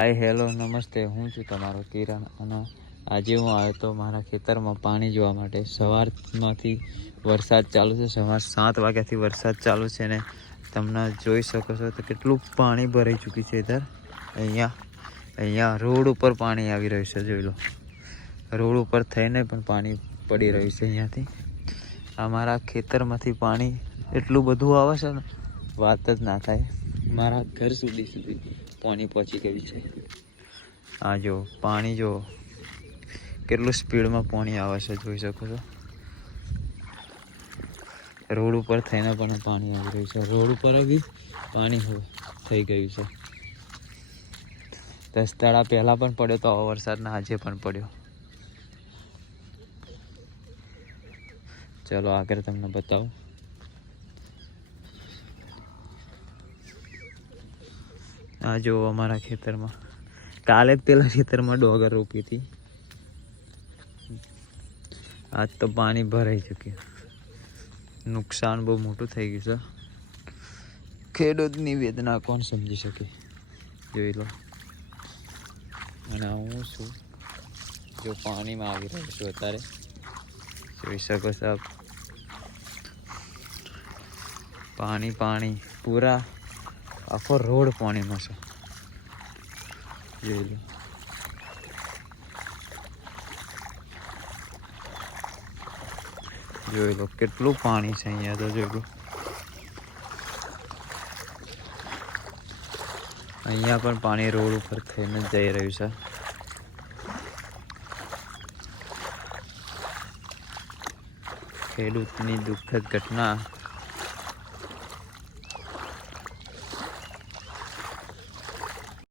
Hi hello નમસ્તે, હું છું તમારો કિરણ અને આજે હું આવ્યો તો મારા ખેતરમાં પાણી જોવા માટે. સવારમાંથી વરસાદ ચાલુ છે, સવાર 7 વાગ્યાથી વરસાદ ચાલુ છે ને તમને જોઈ શકો છો તો કેટલું પાણી ભરાઈ ચૂક્યું છે. ઇધર અહીંયા રોડ ઉપર પાણી આવી રહ્યું છે, જોઈ લો. રોડ ઉપર થઈને પણ પાણી પડી રહ્યું છે અહીંયાથી. અમારા ખેતરમાંથી પાણી એટલું બધું આવે છે ને વાત જ ના થાય. મારા ઘર સુધી પાણી પહોંચી ગયું છે. આ જો પાણી જો કેટલું સ્પીડમાં પાણી આવે છે, જોઈ શકો છો. રોડ ઉપર થઈને પણ પાણી આવી રહ્યું છે. રોડ ઉપર બી પાણી થઈ ગયું છે. 10 દાડા પહેલાં પણ પડ્યો તો આવો વરસાદના આજે પણ પડ્યો. ચલો આગળ તમને બતાવું. આ જો અમારા ખેતરમાં કાલે જ પેલા ખેતરમાં ડોગર રોપી હતી. આજ તો પાણી ભરાઈ ચૂક્યું. નુકસાન બહુ મોટું થઈ ગયું છે. ખેડૂતની વેદના કોણ સમજી શકે, જોઈ લો. અને હું છું જો પાણીમાં આવી રહ્યો છું અત્યારે, જોઈ શકો છો. પાણી પૂરા આખો રોડ પાણીમાં છે, જોઈ લો. જોઈ લો કેટલું પાણી છે અહીંયા તો, જોઈ લો. અહીંયા પણ પાણી રોડ ઉપર થઈને જઈ રહ્યું છે. ખેડૂતની દુઃખદ ઘટના